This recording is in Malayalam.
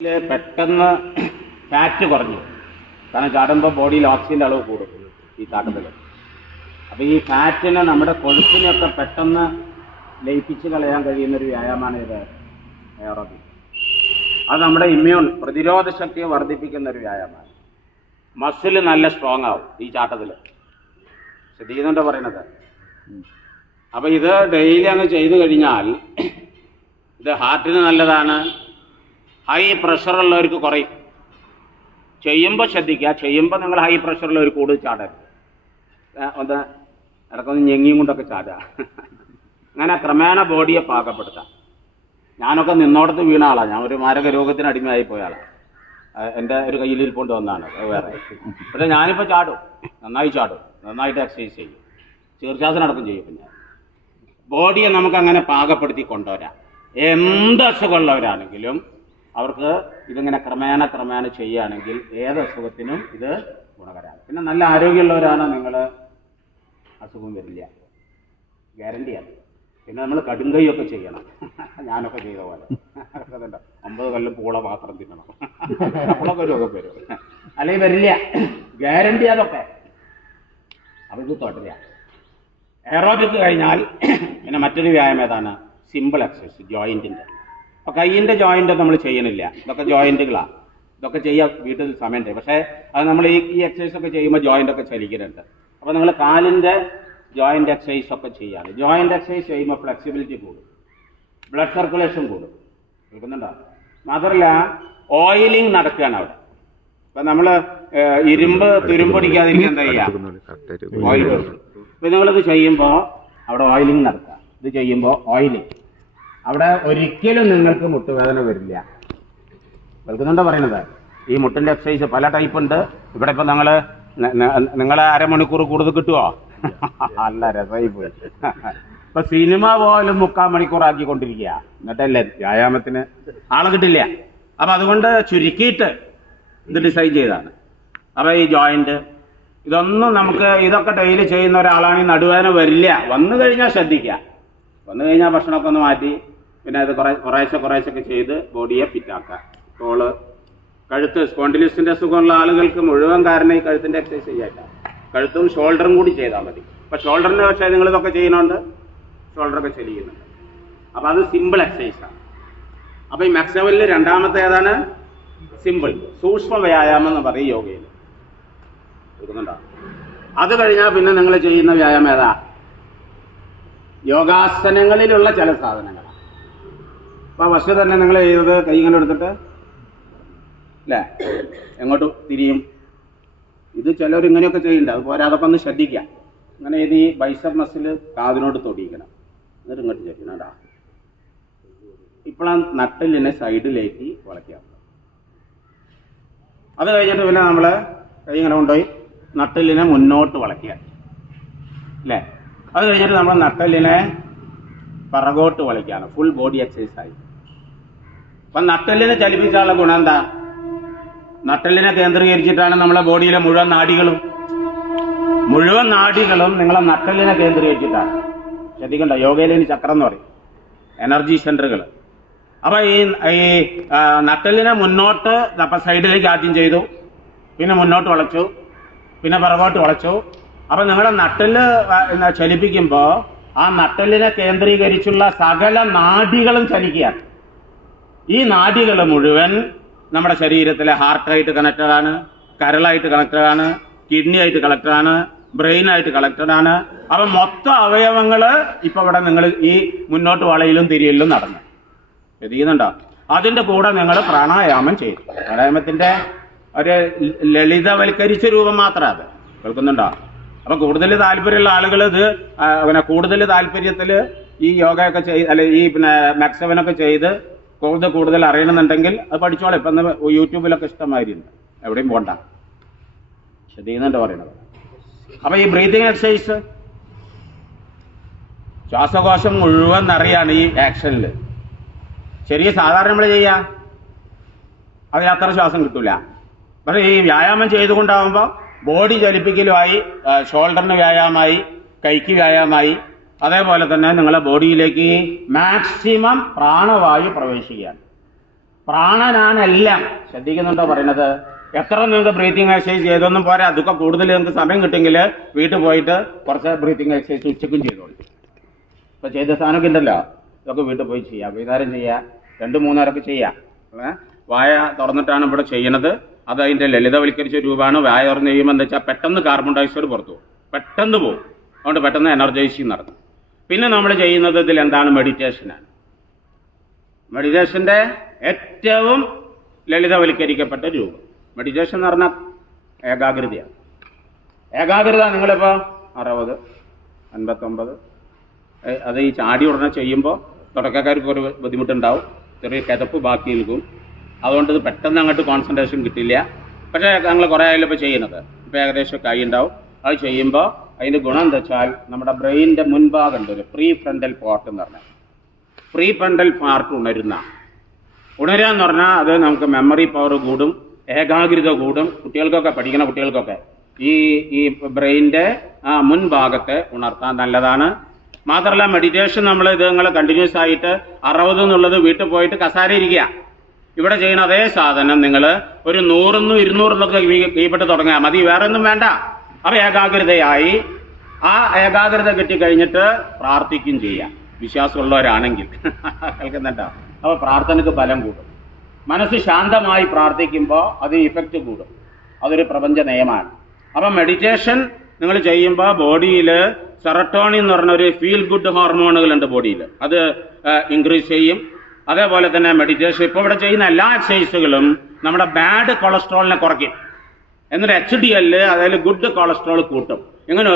പെട്ടെന്ന് ഫാറ്റ് കുറഞ്ഞു. കാരണം ചാടുമ്പോൾ ബോഡിയിൽ ഓക്സിജൻ്റെ അളവ് കൂടും ഈ ചാട്ടത്തിൽ. അപ്പോൾ ഈ ഫാറ്റിനെ, നമ്മുടെ കൊഴുപ്പിനെയൊക്കെ പെട്ടെന്ന് ലയിപ്പിച്ച് കളയാൻ കഴിയുന്നൊരു വ്യായാമമാണ് ഇത് എയറോബിക്. അത് നമ്മുടെ പ്രതിരോധ ശക്തിയെ വർദ്ധിപ്പിക്കുന്ന ഒരു വ്യായാമമാണ്. മസിൽ നല്ല സ്ട്രോങ് ആവും ഈ ചാട്ടത്തിൽ. ശ്രദ്ധിക്കുന്നുണ്ടോ പറയണത്? അപ്പോൾ ഇത് ഡെയിലി അങ്ങ് ചെയ്തു കഴിഞ്ഞാൽ ഇത് ഹാർട്ടിന് നല്ലതാണ്. ഹൈ പ്രഷറുള്ളവർക്ക് കുറയും. ചെയ്യുമ്പോൾ ശ്രദ്ധിക്കുക, ചെയ്യുമ്പോൾ നിങ്ങൾ ഹൈ പ്രഷറുള്ളവർ കൂടുതൽ ചാടരുത്. ഒന്ന് ഇടക്കൊന്ന് ഞെങ്ങിയും കൊണ്ടൊക്കെ ചാടുക. അങ്ങനെ ക്രമേണ ബോഡിയെ പാകപ്പെടുത്താം. ഞാനൊക്കെ നിന്നോടത്ത് വീണ ആളാണ്. ഞാൻ ഒരു മാരക രോഗത്തിന് അടിമയായി പോയ ആളാണ്. എൻ്റെ ഒരു കയ്യിലിരിപ്പോണ്ട് വന്നതാണ് വേറെ. പക്ഷേ ഞാനിപ്പോൾ ചാടും, നന്നായി ചാടും, നന്നായിട്ട് എക്സസൈസ് ചെയ്യും, ശീർഷാസനം അടക്കം ചെയ്യും. പിന്നെ ബോഡിയെ നമുക്കങ്ങനെ പാകപ്പെടുത്തി കൊണ്ടുവരാം. എന്ത് അസുഖമുള്ളവരാണെങ്കിലും അവർക്ക് ഇതിങ്ങനെ ക്രമേണ ചെയ്യുകയാണെങ്കിൽ ഏത് അസുഖത്തിനും ഇത് ഗുണകരമാണ്. പിന്നെ നല്ല ആരോഗ്യമുള്ളവരാണ് നിങ്ങൾ, അസുഖം വരില്ല, ഗ്യാരണ്ടിയാണ്. പിന്നെ നമ്മൾ കടുങ്കൈയൊക്കെ ചെയ്യണം. ഞാനൊക്കെ ചെയ്ത പോലെ 50 കൊല്ലം പൂള മാത്രം തിന്നണം, അപ്പോഴൊക്കെ രോഗം വരും. അല്ലെങ്കിൽ വരില്ല, ഗ്യാരണ്ടി അതൊക്കെ. അപ്പോൾ ഇത് തുടരുക. എയറോബിക് കഴിഞ്ഞാൽ പിന്നെ മറ്റൊരു വ്യായാമം ഏതാണ്? സിമ്പിൾ എക്സസൈസ്, ജോയിൻറ്റിൻ്റെ. അപ്പോൾ കൈയിൻ്റെ ജോയിൻ്റ് നമ്മൾ ചെയ്യണില്ല, ഇതൊക്കെ ജോയിൻറ്റുകളാണ്. ഇതൊക്കെ ചെയ്യാൻ വീട്ടിൽ സമയമുണ്ട്. പക്ഷേ അത് നമ്മൾ ഈ എക്സസൈസ് ഒക്കെ ചെയ്യുമ്പോൾ ജോയിൻ്റൊക്കെ ചലിക്കുന്നുണ്ട്. അപ്പോൾ നിങ്ങൾ കാലിൻ്റെ ജോയിൻ്റ് എക്സസൈസ് ഒക്കെ ചെയ്യാണ്. ജോയിൻ്റ് എക്സസൈസ് ചെയ്യുമ്പോൾ ഫ്ലെക്സിബിലിറ്റി കൂടും, ബ്ലഡ് സർക്കുലേഷൻ കൂടും. കേൾക്കുന്നുണ്ടോ? മാത്രമല്ല ഓയിലിംഗ് നടക്കുകയാണ് അവിടെ. ഇപ്പം നമ്മൾ ഇരുമ്പ് തുരുമ്പൊടിക്കാതിരിക്കാൻ എന്താ ചെയ്യുക? ഓയിൽ. ഇപ്പം നിങ്ങളിത് ചെയ്യുമ്പോൾ അവിടെ ഓയിലിംഗ് നടക്കുക. ഇത് ചെയ്യുമ്പോൾ ഓയിലിംഗ് അവിടെ ഒരിക്കലും നിങ്ങൾക്ക് മുട്ടുവേദന വരില്ല. കേൾക്കുന്നുണ്ടോ പറയണത്? ഈ മുട്ടിൻ്റെ എക്സസൈസ് പല ടൈപ്പ് ഉണ്ട്. ഇവിടെ ഇപ്പം നിങ്ങളെ അരമണിക്കൂർ കൂടുതൽ കിട്ടുമോ? നല്ല രസമായി പോയി. ഇപ്പൊ സിനിമ പോലും 3/4 മണിക്കൂറാക്കിക്കൊണ്ടിരിക്കുക. എന്നിട്ടല്ലേ വ്യായാമത്തിന് ആളെ കിട്ടില്ല. അപ്പൊ അതുകൊണ്ട് ചുരുക്കിയിട്ട് ഇത് ഡിസൈൻ ചെയ്താണ്. അപ്പൊ ഈ ജോയിന്റ് ഇതൊന്നും നമുക്ക്, ഇതൊക്കെ ഡെയിലി ചെയ്യുന്ന ഒരാളാണെങ്കിൽ നടുവേദന വരില്ല. വന്നു കഴിഞ്ഞാൽ ശ്രദ്ധിക്കുക. വന്നു കഴിഞ്ഞാൽ ഭക്ഷണമൊക്കെ ഒന്ന് മാറ്റി പിന്നെ അത് കുറേശ്ശൊക്കെ ചെയ്ത് ബോഡിയെ ഫിറ്റാക്കുക. തോള്, കഴുത്ത്, സ്പോണ്ടിലിസിന്റെ സുഖമുള്ള ആളുകൾക്ക് മുഴുവൻ കാരണം ഈ കഴുത്തിന്റെ എക്സസൈസ് ചെയ്യാത്ത. കഴുത്തും ഷോൾഡറും കൂടി ചെയ്താൽ മതി. അപ്പൊ ഷോൾഡറിന് പക്ഷേ നിങ്ങളിതൊക്കെ ചെയ്യുന്നുണ്ട്, ഷോൾഡറൊക്കെ ചെല്ലിക്കുന്നുണ്ട്. അപ്പൊ അത് സിമ്പിൾ എക്സസൈസാണ്. അപ്പൊ ഈ മെക്സവലിൽ രണ്ടാമത്തെ ഏതാണ്? സിമ്പിൾ, സൂക്ഷ്മ വ്യായാമം എന്ന് പറയും യോഗയിൽ. കേൾക്കുന്നുണ്ടോ? അത് കഴിഞ്ഞാൽ പിന്നെ നിങ്ങൾ ചെയ്യുന്ന വ്യായാമം ഏതാ? യോഗാസനങ്ങളിലുള്ള ചില സാധനങ്ങളാണ്. അപ്പൊ ഫസ്റ്റ് തന്നെ നിങ്ങൾ ചെയ്തത് കൈ ഇങ്ങനെ എടുത്തിട്ട് അല്ലേ എങ്ങോട്ടും തിരിയും. ഇത് ചിലർ ഇങ്ങനെയൊക്കെ ചെയ്യുന്നുണ്ട്. അതുപോലെ അതൊക്കെ ഒന്ന് ശ്രദ്ധിക്കുക. അങ്ങനെ ഇത് ഈ ബൈസപ്പ് മസിൽ കാതിനോട് തൊടിയിക്കണം. എന്നിട്ട് ഇങ്ങോട്ട് ചെയ്യണം കേട്ടോ. ഇപ്പോഴാണ് നട്ടലിനെ സൈഡിലേക്ക് വളയ്ക്കുക. അത് കഴിഞ്ഞിട്ട് പിന്നെ നമ്മൾ കൈ ഇങ്ങനെ കൊണ്ടുപോയി നട്ടലിനെ മുന്നോട്ട് വളയ്ക്കുക അല്ലേ. അത് കഴിഞ്ഞിട്ട് നമ്മൾ നട്ടലിനെ പിറകോട്ട് വളയ്ക്കുകയാണ്. ഫുൾ ബോഡി എക്സസൈസ് ആയി. അപ്പം നട്ടലിനെ ചലിപ്പിച്ചാലുള്ള ഗുണം എന്താ? നട്ടലിനെ കേന്ദ്രീകരിച്ചിട്ടാണ് നമ്മളെ ബോഡിയിലെ മുഴുവൻ നാഡികളും നിങ്ങളെ നട്ടലിനെ കേന്ദ്രീകരിച്ചിട്ടാണ്. ശ്രദ്ധിക്കണ്ട, യോഗയിലെ ചക്രം എന്ന് പറയും, എനർജി സെന്ററുകൾ. അപ്പൊ ഈ നട്ടലിനെ മുന്നോട്ട് അപ്പൊ സൈഡിലേക്ക് ആദ്യം ചെയ്തു, പിന്നെ മുന്നോട്ട് വളച്ചു, പിന്നെ പിറകോട്ട് വളച്ചു. അപ്പൊ നിങ്ങളുടെ നട്ടല് ചലിപ്പിക്കുമ്പോൾ ആ നട്ടലിനെ കേന്ദ്രീകരിച്ചുള്ള സകല നാഡികളും ചലിക്കുകയാണ്. ഈ നാഡികൾ മുഴുവൻ നമ്മുടെ ശരീരത്തിലെ ഹാർട്ടായിട്ട് കണക്റ്റഡ് ആണ്, കരളായിട്ട് കണക്റ്റഡ് ആണ്, കിഡ്നി ആയിട്ട് കണക്റ്റഡ് ആണ്, ബ്രെയിനായിട്ട് കണക്റ്റഡ് ആണ്. അപ്പൊ മൊത്തം അവയവങ്ങള് ഇപ്പൊ ഇവിടെ നിങ്ങൾ ഈ മുന്നോട്ട് വളയിലും തിരിയലിലും നടന്നു ചെയ്യുന്നുണ്ടോ? അതിന്റെ കൂടെ നിങ്ങൾ പ്രാണായാമം ചെയ്യും. പ്രാണായാമത്തിന്റെ ഒരു ലളിതവൽക്കരിച്ച രൂപം മാത്രമാണ് അത്. കേൾക്കുന്നുണ്ടോ? അപ്പൊ കൂടുതൽ താല്പര്യമുള്ള ആളുകൾ ഇത് പിന്നെ കൂടുതൽ താല്പര്യത്തിൽ ഈ യോഗയൊക്കെ അല്ലെ ഈ പിന്നെ മെക്സവനൊക്കെ ചെയ്ത് കൂടുതൽ അറിയണമെന്നുണ്ടെങ്കിൽ അത് പഠിച്ചോളെ. ഇപ്പം യൂട്യൂബിലൊക്കെ ഇഷ്ടമായിരുന്നു, എവിടെയും പോണ്ട. ശ്രദ്ധിക്കുന്നുണ്ടോ പറയണത്? അപ്പൊ ഈ ബ്രീതിങ് എക്സസൈസ് ശ്വാസകോശം മുഴുവൻ നിറയാണ് ഈ ആക്ഷനിൽ. ശരിക്കും സാധാരണ നമ്മൾ ചെയ്യാം, അതിന് അത്ര ശ്വാസം കിട്ടൂല. പക്ഷെ ഈ വ്യായാമം ചെയ്തുകൊണ്ടാവുമ്പോൾ ബോഡി ചലിപ്പിക്കലുമായി, ഷോൾഡറിന് വ്യായാമമായി, കൈക്ക് വ്യായാമമായി, അതേപോലെ തന്നെ നിങ്ങളെ ബോഡിയിലേക്ക് മാക്സിമം പ്രാണവായു പ്രവേശിക്കുകയാണ്. പ്രാണനാണ് എല്ലാം. ശ്രദ്ധിക്കുന്നുണ്ടോ പറയണത്? എത്ര നിങ്ങൾക്ക് ബ്രീത്തിങ് എക്സസൈസ് ചെയ്തൊന്നും പോരാ, അതൊക്കെ കൂടുതൽ നിങ്ങൾക്ക് സമയം കിട്ടുമെങ്കിൽ വീട്ടിൽ പോയിട്ട് കുറച്ച് ബ്രീത്തിങ് എക്സസൈസ് ഉച്ചക്കും ചെയ്തോളൂ. ഇപ്പൊ ചെയ്ത സാധനമൊക്കെ ഉണ്ടല്ലോ, ഇതൊക്കെ വീട്ടിൽ പോയി ചെയ്യാം. വൈകുന്നേരം ചെയ്യാം, 2-3 നേരമൊക്കെ ചെയ്യാം. വായ തുറന്നിട്ടാണ് ഇവിടെ ചെയ്യണത്. അത് അതിന്റെ ലളിതവൽക്കരിച്ച രൂപമാണ്. വായ തുറന്ന് ചെയ്യുമ്പോൾ എന്താ വെച്ചാൽ പെട്ടെന്ന് കാർബൺ ഡയോക്സൈഡ് പുറത്തു പോകും, പെട്ടെന്ന് പോകും. അതുകൊണ്ട് പെട്ടെന്ന് എനർജൈസിങ് നടക്കും. പിന്നെ നമ്മൾ ചെയ്യുന്നത് ഇതിൽ എന്താണ്? മെഡിറ്റേഷനാണ്. മെഡിറ്റേഷന്റെ ഏറ്റവും ലളിതവൽക്കരിക്കപ്പെട്ട രൂപം. മെഡിറ്റേഷൻ എന്ന് പറഞ്ഞാൽ ഏകാഗ്രതയാണ്. ഏകാഗ്രത നിങ്ങളിപ്പോൾ 60, 59 അത് ഈ ചാടി ഉടനെ ചെയ്യുമ്പോൾ തുടക്കക്കാർക്ക് ഒരു ബുദ്ധിമുട്ടുണ്ടാവും, ചെറിയ കിതപ്പ് ബാക്കി നിൽക്കും. അതുകൊണ്ട് ഇത് പെട്ടെന്ന് അങ്ങോട്ട് കോൺസെൻട്രേഷൻ കിട്ടില്ല. പക്ഷേ ഞങ്ങൾ കുറേ ആയാലും ഇപ്പോൾ ചെയ്യുന്നത്, ഇപ്പോൾ ഏകദേശം കൈ ഉണ്ടാവും. അത് ചെയ്യുമ്പോൾ അതിൻ്റെ ഗുണം എന്താ വെച്ചാൽ നമ്മുടെ ബ്രെയിനിൻ്റെ മുൻഭാഗമുണ്ട് ഒരു പ്രീ ഫ്രണ്ടൽ പാർട്ട് എന്ന് പറഞ്ഞാൽ, പ്രീ ഫ്രണ്ടൽ പാർട്ട് ഉണരുക എന്ന് പറഞ്ഞാൽ അത് നമുക്ക് മെമ്മറി പവർ കൂടും, ഏകാഗ്രത കൂടും. കുട്ടികൾക്കൊക്കെ, പഠിക്കുന്ന കുട്ടികൾക്കൊക്കെ ഈ ബ്രെയിനിൻ്റെ മുൻഭാഗത്തെ ഉണർത്താൻ നല്ലതാണ്. മാത്രമല്ല മെഡിറ്റേഷൻ നമ്മൾ ഇത് നിങ്ങൾ കണ്ടിന്യൂസ് ആയിട്ട് 60 എന്നുള്ളത് വീട്ടിൽ പോയിട്ട് കസാര ഇരിക്കുക. ഇവിടെ ചെയ്യുന്ന അതേ സാധനം നിങ്ങൾ ഒരു 100-200 കീഴ്പ്പെട്ട് തുടങ്ങിയാൽ മതി, വേറെ ഒന്നും വേണ്ട. അപ്പോൾ ഏകാഗ്രതയായി. ആ ഏകാഗ്രത കിട്ടിക്കഴിഞ്ഞിട്ട് പ്രാർത്ഥിക്കും ചെയ്യാം, വിശ്വാസമുള്ളവരാണെങ്കിൽ. കേൾക്കുന്നുണ്ടോ? അപ്പോൾ പ്രാർത്ഥനയ്ക്ക് ബലം കൂടും. മനസ്സ് ശാന്തമായി പ്രാർത്ഥിക്കുമ്പോൾ അതിന് ഇഫക്റ്റ് കൂടും. അതൊരു പ്രപഞ്ച നിയമമാണ്. അപ്പം മെഡിറ്റേഷൻ നിങ്ങൾ ചെയ്യുമ്പോൾ ബോഡിയിൽ സെറട്ടോണിൻ എന്ന് പറഞ്ഞ ഒരു ഫീൽ ഗുഡ് ഹോർമോണുകളുണ്ട് ബോഡിയിൽ, അത് ഇൻക്രീസ് ചെയ്യും. അതേപോലെ തന്നെ മെഡിറ്റേഷൻ ഇപ്പോൾ ഇവിടെ ചെയ്യുന്ന എല്ലാ എക്സസൈസുകളും നമ്മുടെ ബാഡ് കൊളസ്ട്രോളിനെ കുറയ്ക്കും. എന്നിട്ട് HDL, അതായത് ഗുഡ് കൊളസ്ട്രോൾ കൂട്ടും. ഇങ്ങനെ